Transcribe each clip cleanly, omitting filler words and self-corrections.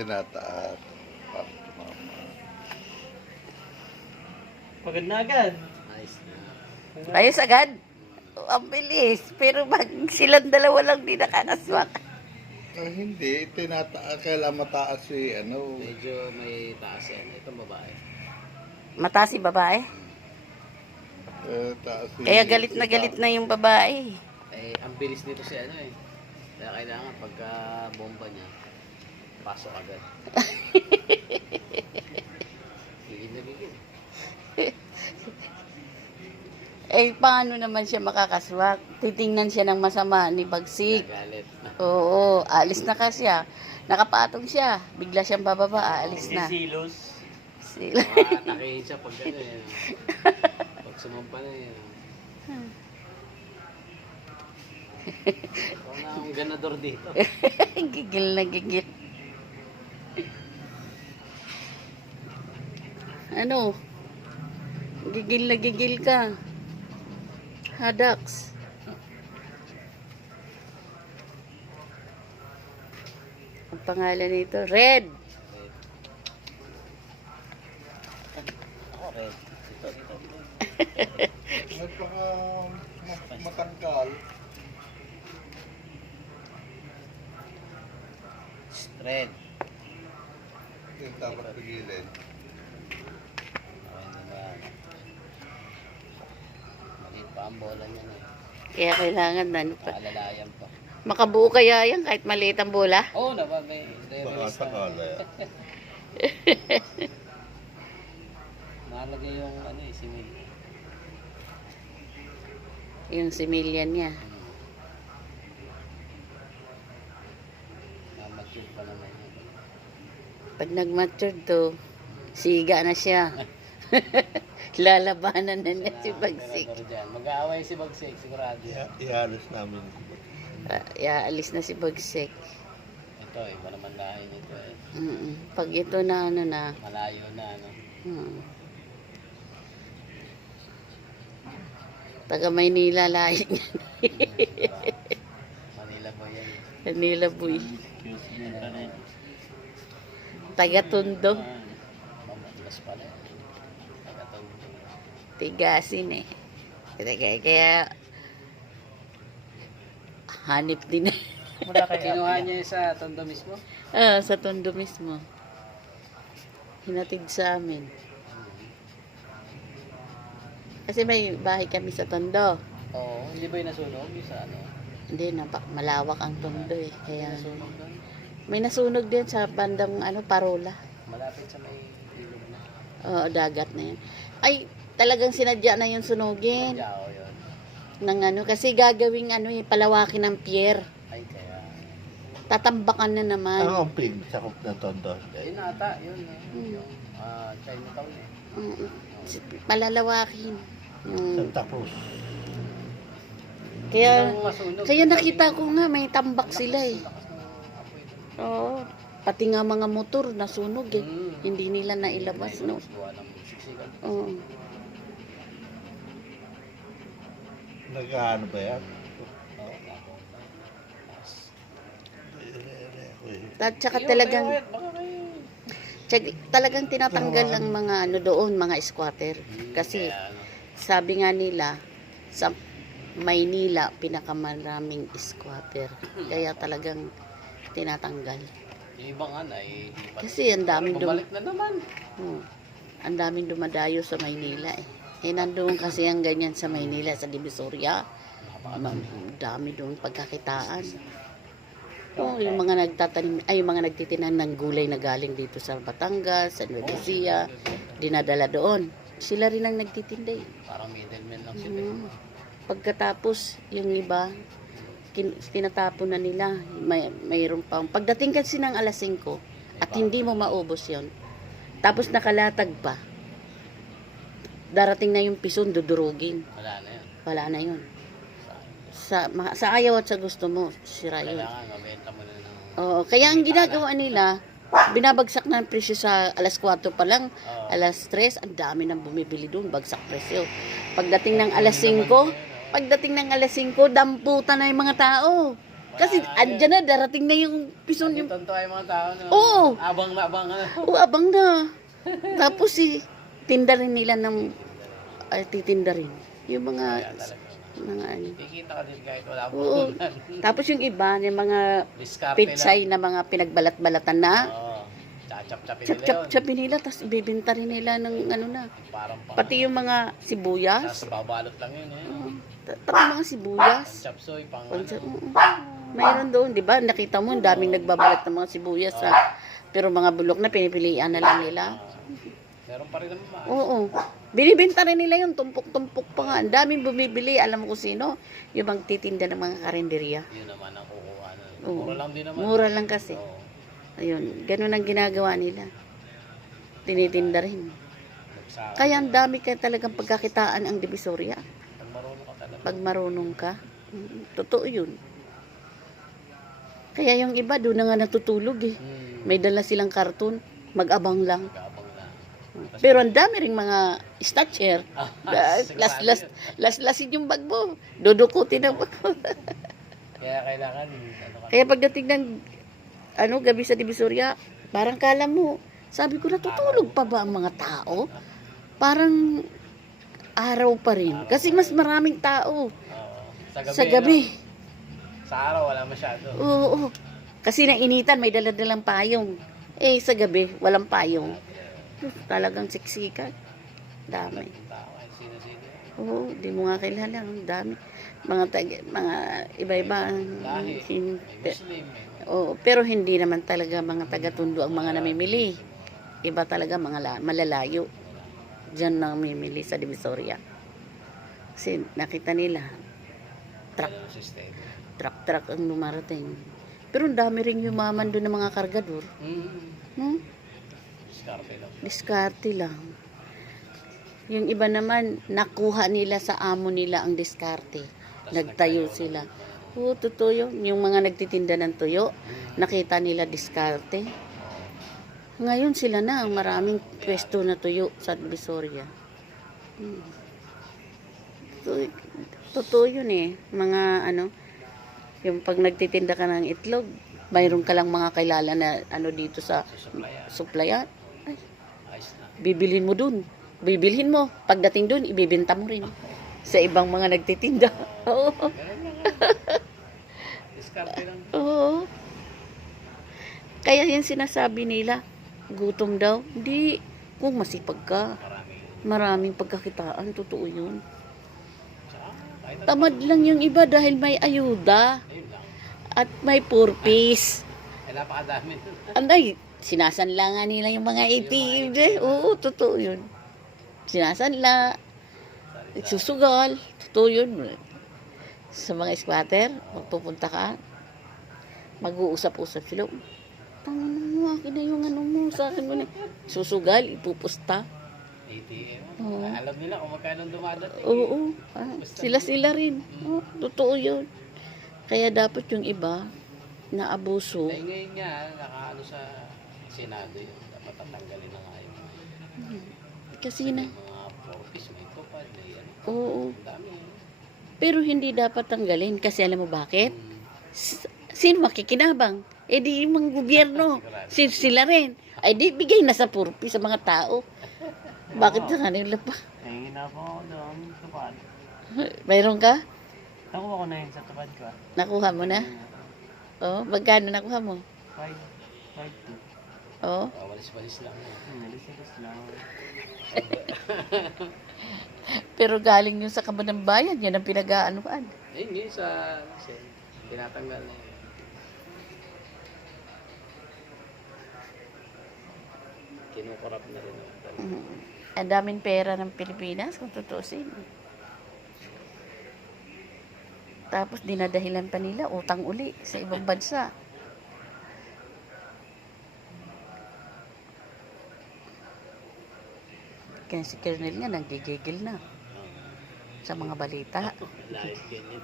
tinataas. Para tumama. Pagod na agad. Ayos na. Ayos agad. Ang bilis. Pero pag silang dalawa lang di nakakaswak. Hindi, tinataas. Kailangan mataas si ano. Medyo may taas yan. Itong babae. Mataas si babae. Taas si, Kaya galit na yung babae. Eh, ang bilis nito si ano eh. Kaya kailangan pagka bomba niya, pasok agad. Gigil na gigil. Eh, paano naman siya makakaswak? Titingnan siya ng masama ni Bagsik. Nagalit. Oo, alis na ka siya. Nakapatong siya. Bigla siyang bababa, aalis Si na. Silos. Sila. Makatakihin siya pag ano eh. Pag sumampa na eh. Ikaw na ang ganador dito. Gigil na gigil. Ano? Gigil na gigil ka. Hadax. Ang pangalan nito, Red. Ako red. Dito, dito, dito. Nagpaka matangkal. Red. Yung dapat pigilin. Okay naman. Maliit pa ang bola niya eh. Kaya kailangan ano pa. Alalayan pa. Makabuo kaya yan kahit maliit ang bola. Oo naman, may Baka release na. sakala. Nalagay yung ano eh, simil. Yung similyan niya. Mature pa naman yun. Pag nag-mature to, siga na siya. Lalabanan na niya si Bagsik. Mag-aaway si Bagsik, sigurado. Ihalos namin. Iaalis na si Bagsik. Ito, iba naman lahi nito eh. Pag ito na ano na. Malayo na ano. Taga Maynila lahi niya. Manila ba yan? Manila boy. Taga Tondo. Mamatigas pala. Tagatog. Tigasin eh. Kaya hanip din. Mula kay Kinuha niya sa Tondo mismo? Sa Tondo mismo. Hinatid sa amin. Kasi may bahay kami sa Tondo. Oo, hindi ba yung nasunog? Yung sa ano? Hindi na, malawak ang Tondo eh. Kaya Nasunog doon? may nasunog din sa bandang Parola. Malapit sa may ilog na. Oo, dagat na yan. Ay, talagang sinadya na yung sunugin. Jao yun. Kasi gagawing palawakin ng pier. Ay, kaya. Tatambakan na naman. Ano ang pig? Sakop na tondo. Yun ata, yun. Yung Chinatown eh. Palalawakin. Santa Cruz. Kaya, Yung masunog. kaya nakita ko nga may tambak sila eh. Lakas ng apoy doon. Oo. Pati nga mga motor nasunog eh. Hindi nila nailabas, no? Gawa ng siksikan. Oo. Nag-ano ba yan? Oo, ako. At saka talagang, talagang tinatanggal ang mga doon, mga squatter. Kasi, sabi nga nila, sa Maynila, pinakamaraming squatter. Kaya talagang tinatanggal. Yung ibang ay Kasi ang daming bumalik na naman. ang daming dumadayo sa Maynila eh. Nandoon kasi ang ganyan sa Maynila, sa Divisoria. Ang dami doon pagkakitaan. Yung mga nagtatanim, yung mga nagtitinan ng gulay na galing dito sa Batangas, sa Nueva Ecija, dinadala doon. Sila rin ang nagtitinda eh. Parang middleman lang sila. Pagkatapos, yung iba, tinatapon na nila. Mayroon pa. Pagdating kasi ng alas 5, at hindi mo maubos yon. Tapos nakalatag pa. Darating na yung pison, dudurugin. Wala na yun. Wala na yun. Sa ayaw at sa gusto mo, sira yun. Kailangan mabenta mo na ng... Oo, kaya ang ginagawa nila, binabagsak na ang presyo sa alas 4 pa lang, alas 3, ang dami nang bumibili doon, bagsak presyo. Pagdating ng alas 5, damputan na yung mga tao. Kasi andyan na, darating na yung pison Hindi yung... tonto ay mga tao. No? Oo. Abang na abang. Oo, abang na. Tapos tinda rin nila ng... Ay, titinda rin. Yung mga... Kaya talaga. Mga ano. Kikita ka din kahit wala Oo. po. Tapos yung iba, yung mga Diskarte pitsay na mga pinagbalat-balatan na, Oo. Chachap-chapin nila yun. chap-chap-chapin nila, tapos ibibinta rin nila ng ano na. Parang pang... Pati yung mga sibuyas. Sa babalot lang yun eh. Oo. Pati mga sibuyas. Chapsoy, pang Pansa- ano. oo. Mayroon doon, di ba? Nakita mo, ang daming nagbabalat ng mga sibuyas. Ha? Pero mga bulok na, pinipilian na lang nila. Meron pa rin naman maayos. Oo. Binibenta rin nila yung tumpok-tumpok pa nga. Ang daming bumibili. Alam mo kung sino? Yung magtitinda ng mga karinderya. Yun naman ang kukuha na. Oo. Mura lang din naman. Mura lang kasi. Oo. Ayun, ganun ang ginagawa nila. Tinitinda rin. Magsaka. Kaya ang dami ka talagang pagkakitaan ang Divisoria. Pag marunong ka talaga. Pag marunong ka. Totoo yun. Kaya yung iba doon na nga natutulog eh. May dala silang karton, mag-abang lang. Gabang na. Pero ang dami ring mga snatcher. Sigurado Laslasin yung bag mo. Dudukutin ang bag mo. Kaya kailangan, ano ka, Kaya pagdating ng gabi sa Divisoria, parang kala mo, sabi ko, natutulog pa ba ang mga tao? Parang araw pa rin. Kasi mas maraming tao oo. sa gabi. No? Sa araw, wala masyado. Oo. Kasi nainitan, may dala-dalang payong. Eh, sa gabi, walang payong. Talagang siksikan. Dami. Tao, ay sino-sino. Oo, di mo nga kilala. Ang dami. Mga iba-iba. Lahi. Hindi. May Muslim. Oo, pero hindi naman talaga mga taga-Tondo ang mga namimili. Iba talaga mga malalayo. Diyan namimili sa Divisoria. Kasi nakita nila, Ganun ang sistema. truck ang lumarating. Pero ang dami rin yumaman doon ng mga kargador. Diskarte lang. Diskarte lang. Yung iba naman, nakuha nila sa amo nila ang diskarte. Nagtayo sila. Oo, totoo yun. Yung mga nagtitinda ng tuyo, nakita nila diskarte. Ngayon sila na ang maraming pwesto na tuyo sa Divisoria. Totoo yun eh. Mga yung pag nagtitinda ka ng itlog, mayroon ka lang mga kilala na dito sa supplyan. Ay, Ayos na. bibilhin mo dun. Bibilhin mo. Pagdating dun, ibibenta mo rin. Sa ibang mga nagtitinda. Oo. Ganun lang. Diskarte lang. Oo. Kaya yung sinasabi nila, gutom daw. Hindi. Kung masipag ka, maraming pagkakitaan. Totoo yun. Tsaka, kahit Tamad lang yung iba dahil may ayuda. ayun lang. At may purpose. Ay, napakadami. Anday, sinasanla nga nila yung mga ATM. Oo, totoo yun. Sinasanla, susugal, totoo yun. Sa mga squatter, magpupunta ka, mag-uusap-usap sila. Tama mo, akin na yung mo, sa akin mo na. Susugal, ipupusta. ATM. Oo. Alam nila kung magkano dumadating. Oo, sila-sila rin. Oo, totoo yun. Kaya dapat yung iba, na abuso. Dahil ngayon nga, nakaano sa Senado yun. Dapat tatanggalin na nga yung Kasi na, mga profis, may tupad, may ano. oo. Ang dami. Pero hindi dapat tanggalin. Kasi alam mo bakit? Sino makikinabang? Eh di yung mga gobyerno. Sila rin. Ay di bigay na sa purpi sa mga tao. Bakit sa kanila pa? Nahingin na po ako doon. Tupad. Mayroon ka? Nakuha ko na yun sa tupad ko. Nakuha mo na? Oh, magkano nakuha mo? 5-2. Oh, Walis-walis lang. Nalis lang. pero galing yun sa kabanang bayan. Yan ang pinag-aanuan. Eh, hindi sa tinatanggal na yun. Kinukurap na rin. Ang daming pera ng Pilipinas kung tutusin. Tapos dinadahilan pa nila utang uli sa ibang bansa. Kaya si Colonel nga nanggigigil na sa mga balita. Live ganyan.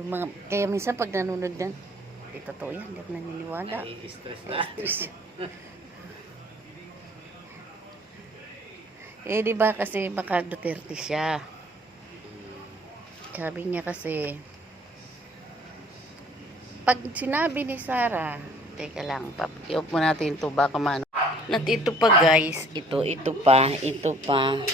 Yung mga, kaya minsan pag nanonood yan, totoo yan, hindi ako naniniwala. Stress na. Eh, di ba kasi baka Duterte siya. Sabi niya kasi, pag sinabi ni Sarah, teka lang, i-off mo natin ito, baka man. At ito pa guys, ito pa,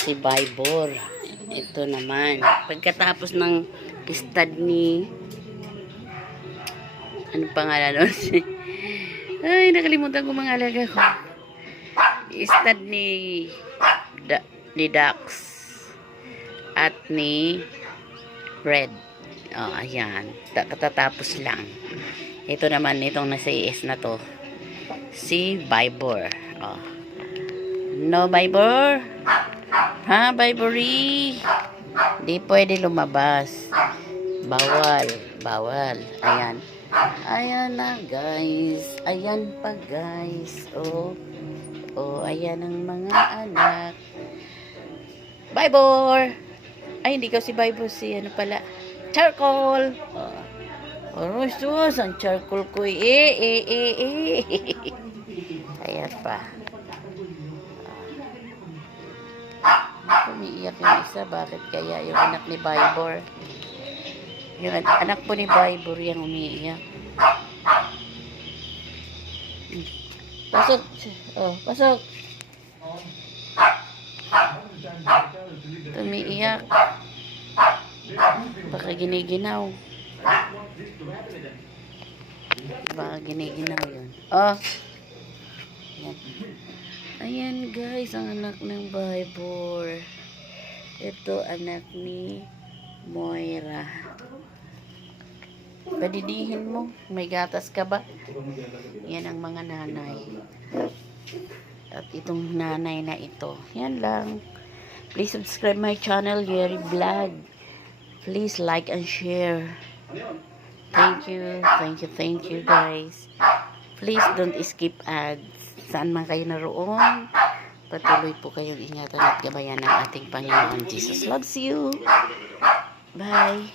si Bybor. Ito naman. Pagkatapos ng stud ni, ano pangalan nun? Ay, nakalimutan ko mga alaga ko. Stud ni Dax at ni Red. Oh, ayan. Katatapos lang. Ito naman, itong nasa ES na to. Si Bybor. Oh. No, Bybor? Ha, Bybory? Di pwede lumabas. Bawal. Bawal. Ayan. Ayan na, guys. Ayan pa, guys. Oh. Oh, ayan ang mga anak. Bybor! Ay, hindi ko si Bybor. Si ano pala? Charcoal! Oh. Oh, sus, ang charcoal ko eh. Ayan pa. Umiiyak yung isa. Bakit kaya yung anak ni Bybor? Yung anak po ni Bybor yung umiiyak. Pasok. Oh, pasok. Umiiyak. Baka giniginaw. Baka giniginaw yun. Oh. Ayan. Ayan guys, ang anak ng Bybor. Ito anak ni Moira. Padidihin mo. May gatas ka ba? Yan ang mga nanay. At itong nanay na ito. Yan lang. Please subscribe my channel, Yeri Vlog. Please like and share. Thank you. Thank you guys. Please don't skip ads. Saan man kayo naroon, patuloy po kayong ingatan at gabayan ng ating Panginoon. Jesus loves you. Bye.